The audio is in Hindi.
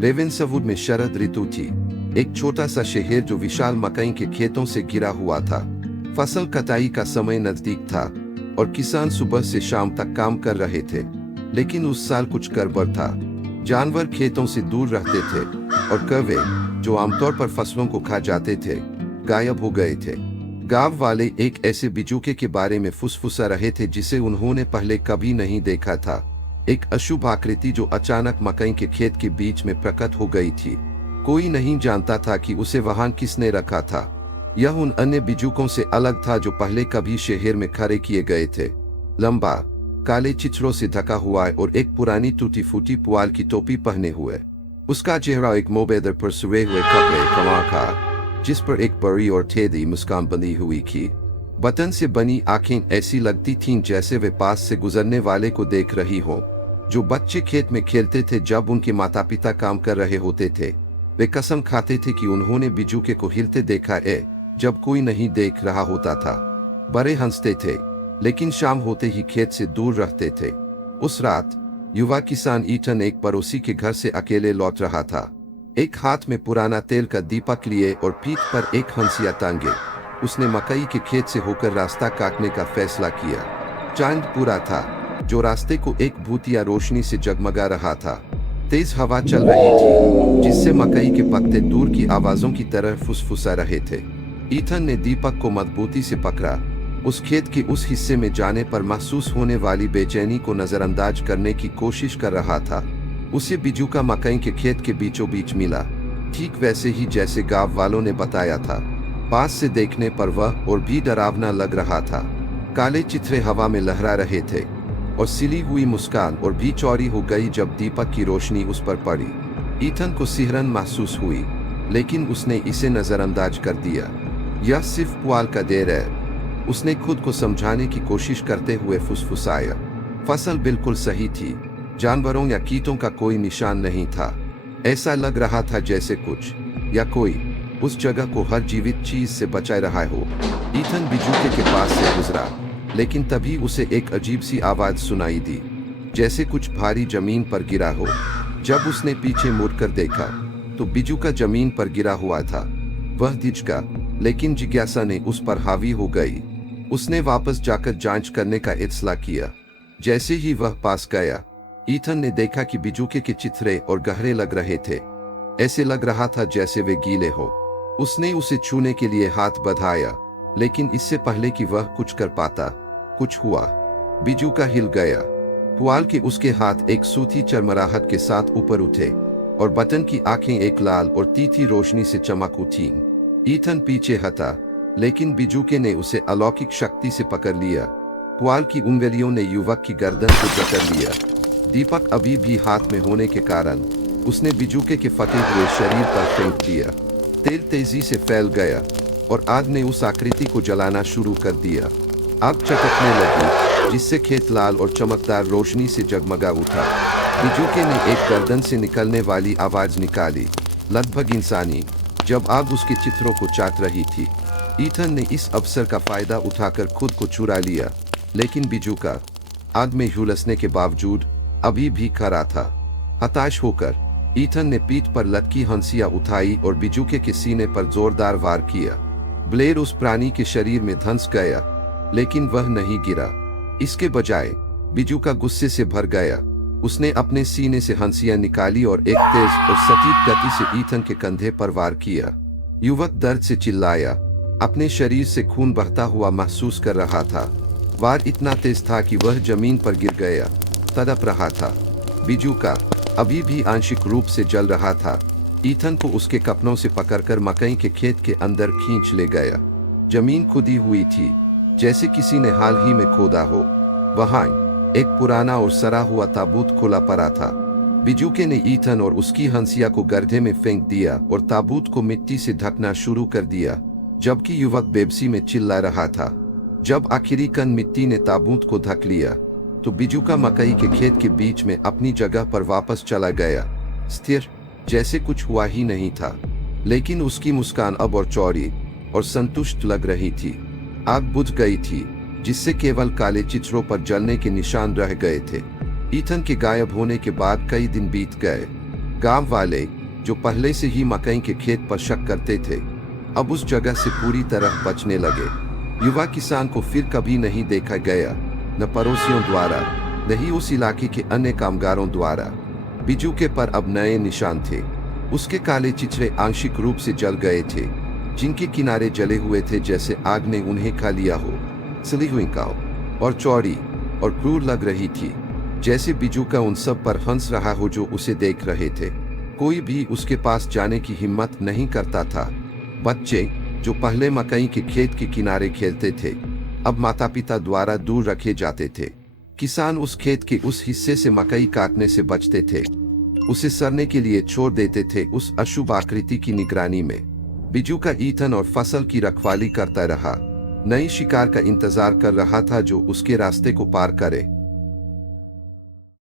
रेवेंसवुड में शरद ऋतु थी। एक छोटा सा शहर जो विशाल मकई के खेतों से घिरा हुआ था। फसल कटाई का समय नजदीक था और किसान सुबह से शाम तक काम कर रहे थे। लेकिन उस साल कुछ गड़बड़ था। जानवर खेतों से दूर रहते थे और कौवे, जो आमतौर पर फसलों को खा जाते थे, गायब हो गए थे। गांव वाले एक ऐसे बिजूके के बारे में फुसफुसा रहे थे जिसे उन्होंने पहले कभी नहीं देखा था। एक अशुभ आकृति जो अचानक मकई के खेत के बीच में प्रकट हो गई थी। कोई नहीं जानता था कि उसे वहां किसने रखा था। यह उन अन्य बिजूकों से अलग था जो पहले कभी शहर में खड़े किए गए थे। लंबा, काले चित्रों से ढका हुआ और एक पुरानी टूटी फूटी पुआल की टोपी पहने हुए। उसका चेहरा एक मोबेदर पर सुए हुए कपड़े कमा था, जिस पर एक बड़ी और टेढ़ी मुस्कान बनी हुई थी। बटन से बनी आंखें ऐसी लगती थीं जैसे वे पास से गुजरने वाले को देख रही हो। जो बच्चे खेत में खेलते थे जब उनके माता पिता काम कर रहे होते थे, वे कसम खाते थे कि उन्होंने बिजूके को हिलते देखा है जब कोई नहीं देख रहा होता था। बड़े हंसते थे, लेकिन शाम होते ही खेत से दूर रहते थे। उस रात युवा किसान ईटन एक पड़ोसी के घर से अकेले लौट रहा था। एक हाथ में पुराना तेल का दीपक लिए और पीठ पर एक हंसिया टांगे, उसने मकई के खेत से होकर रास्ता काटने का फैसला किया। चांद पूरा था, जो रास्ते को एक भूतिया रोशनी से जगमगा रहा था। तेज हवा चल रही थी, जिससे मकई के पत्ते दूर की आवाजों की तरह फुसफुसा रहे थे। ईथन ने दीपक को मजबूती से पकड़ा। उस खेत के उस हिस्से में जाने पर महसूस होने वाली बेचैनी को नजरअंदाज करने की कोशिश कर रहा था। उसे बिजूका मकई के खेत के बीचों बीच मिला, ठीक वैसे ही जैसे गांव वालों ने बताया था। पास से देखने पर वह और भी डरावना लग रहा था। काले चित्रे हवा में लहरा रहे थे और सिली हुई मुस्कान और भी चौड़ी हो गई जब दीपक की रोशनी उस पर पड़ी। ईथन को सिहरन महसूस हुई, लेकिन उसने इसे नजरअंदाज कर दिया। यह सिर्फ पुआल का देर है, उसने खुद को समझाने की कोशिश करते हुए फुसफुसाया। फसल बिल्कुल सही थी, जानवरों या कीटों का कोई निशान नहीं था। ऐसा लग रहा था जैसे कुछ या कोई उस जगह को हर जीवित चीज से बचा रहा हो। ईथन बिजूके के पास से गुजरा, लेकिन तभी उसे एक अजीब सी आवाज सुनाई दी, जैसे कुछ भारी जमीन पर गिरा हो। जब उसने पीछे मुड़कर देखा तो बिजूका जमीन पर गिरा हुआ था। वह झिझका, लेकिन जिज्ञासा ने उस पर हावी हो गई। उसने वापस जाकर जांच करने का इत्सला किया। जैसे ही वह पास गया, ईथन ने देखा कि बिजूके के चित्रे और गहरे लग रहे थे। ऐसे लग रहा था जैसे वे गीले हो। उसने उसे छूने के लिए हाथ बढ़ाया, लेकिन इससे पहले कि वह कुछ कर पाता, कुछ हुआ। बिजूका हिल गया। पुआल के उसके हाथ एक सूती चरमराहट के साथ ऊपर उठे और बटन की आंखें एक लाल और तीखी रोशनी से चमक उठीं। ईथन पीछे हटा, लेकिन बिजूके ने उसे अलौकिक शक्ति से पकड़ लिया। पुआल की उंगलियों ने युवक की गर्दन को जकड़ लिया। दीपक अभी भी हाथ में होने के कारण उसने बिजूके के फटे हुए शरीर पर फेंक दिया। तेल तेजी से फैल गया और आग ने उस आकृति को जलाना शुरू कर दिया। आग चटकने लगी, जिससे खेत लाल और चमकदार रोशनी से जगमगा उठा। बिजूके ने एक गर्दन से निकलने वाली आवाज निकाली, लगभग इंसानी, जब आग उसके चित्रों को चाट रही थी। ईथन ने इस अवसर का फायदा उठाकर खुद को चुरा लिया, लेकिन बिजूका आग में झुलसने के बावजूद अभी भी खड़ा था। हताश होकर ईथन ने पीठ पर लटकी हंसिया उठाई और बिजूके के सीने पर जोरदार वार किया। ब्लेड उस प्राणी के शरीर में धंस गया, लेकिन वह नहीं गिरा। इसके बजाय बिजूका गुस्से से भर गया। उसने अपने सीने से हंसिया निकाली और एक तेज और सटीक गति से ईथन के कंधे पर वार किया। युवक दर्द से चिल्लाया, अपने शरीर से खून बहता हुआ महसूस कर रहा था। वार इतना तेज था कि वह जमीन पर गिर गया, तड़प रहा था। बिजूका अभी भी आंशिक रूप से जल रहा था। ईथन को उसके कपड़ों से पकड़कर मकई के खेत के अंदर खींच ले गया। जमीन खुदी हुई थी, जैसे किसी ने हाल ही में खोदा हो। वहां एक पुराना और सड़ा हुआ ताबूत खुला पड़ा था। बिजूके ने ईथन और उसकी हंसिया को गड्ढे में फेंक दिया और ताबूत को मिट्टी से ढकना शुरू कर दिया, जबकि युवक बेबसी में चिल्ला रहा था। जब आखिरी कण मिट्टी ने ताबूत को ढक लिया, तो बिजूका मकई के खेत के बीच में अपनी जगह पर वापस चला गया, स्थिर, जैसे कुछ हुआ ही नहीं था। लेकिन उसकी मुस्कान अब और चौड़ी और संतुष्ट लग रही थी। आग बुझ गई थी, जिससे केवल काले चित्रों पर जलने के निशान रह गए थे। ईथन के गायब होने के बाद कई दिन बीत गए। गांव वाले जो पहले से ही मकई के खेत पर शक करते थे, अब उस जगह से पूरी तरह बचने लगे। युवा किसान को फिर कभी नहीं देखा गया, न पड़ोसियों द्वारा, न ही उस इलाके के अन्य कामगारों द्वारा। बिजू के पर अब नए निशान थे। उसके काले चिचड़े आंशिक रूप से जल गए थे, जिनके किनारे जले हुए थे जैसे आग ने उन्हें खा लिया हो। सली हुई काव और चौड़ी और क्रूर लग रही थी, जैसे बिजू का उन सब पर हंस रहा हो जो उसे देख रहे थे। कोई भी उसके पास जाने की हिम्मत नहीं करता था। बच्चे जो पहले मकई के खेत के किनारे खेलते थे, अब माता पिता द्वारा दूर रखे जाते थे। किसान उस खेत के उस हिस्से से मकई काटने से बचते थे, उसे सड़ने के लिए छोड़ देते थे उस अशुभ आकृति की निगरानी में। बिजू का ईंधन और फसल की रखवाली करता रहा, नई शिकार का इंतजार कर रहा था जो उसके रास्ते को पार करे।